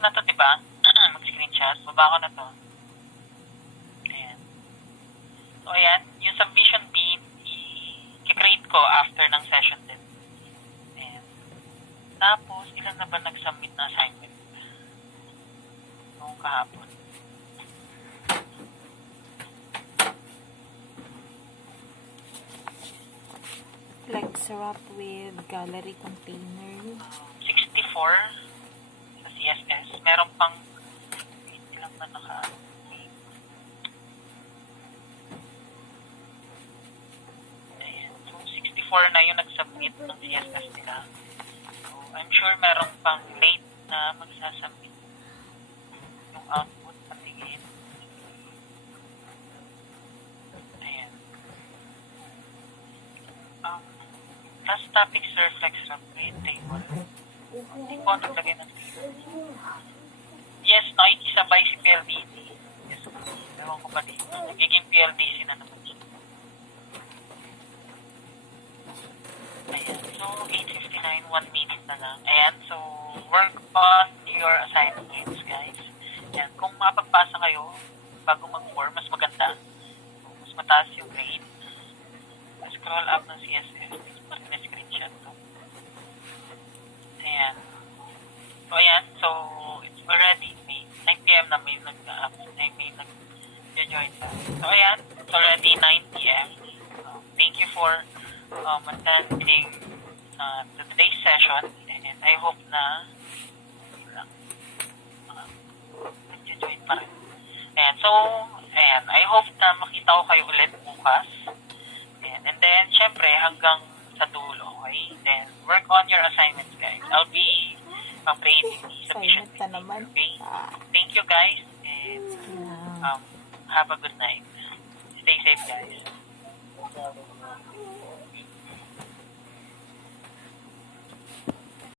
na to, diba? Mag-screenshot. Baba ko na to. Ayan. So, ayan. Yung submission B, i-create ko after ng session din. Ayan. Tapos, ilan na ba nag-submit na assignment? Noong kahapon. Like syrup with gallery container. 64 sa CSS. Meron pang ilang na ayan. So, 64 na yung nag-submit ng CSS nila. So, I'm sure meron pang late na magsasubmit yung output patingin. Ayan. Last topic, sir, flex wrap create table. Hindi ko naglagay ng table. Yes, nakikisabay si PLDC. Yes, ewan ko ba dito. Nagiging PLDC na naman siya. Ayan, so 8:59, 1 minute na lang. Ayan, so work on your assignments, guys. Ayan, kung mapagpasa kayo bago mag-4, mas maganda. Mas mataas yung grade. Scroll up ng CSS. May screenshot to. Ayan. So, ayan. So, it's already 9 p.m. na may nag-join pa. So, ayan. It's already 9 p.m. Thank you for attending today's session. And I hope na nag-join pa rin. Ayan. So, ayan. I hope na makita ko kayo ulit bukas. And then, syempre, hanggang sa dulo, okay? Then, work on your assignments, guys. I'll be creating the submission. Assignment na naman. Okay? Thank you, guys. And have a good night. Stay safe, guys.